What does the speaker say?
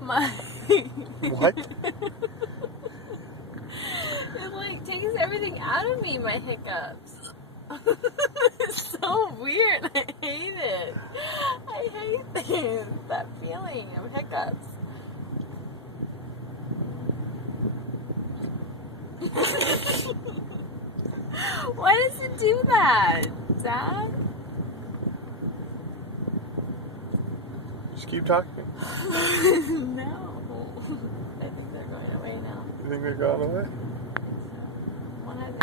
my What? It like takes everything out of me, my hiccups. It's so weird. I hate it. I hate this. That feeling of hiccups. Why does it do that, Dad? Just keep talking. No. I think they're going away now. You think they're gone away? One has a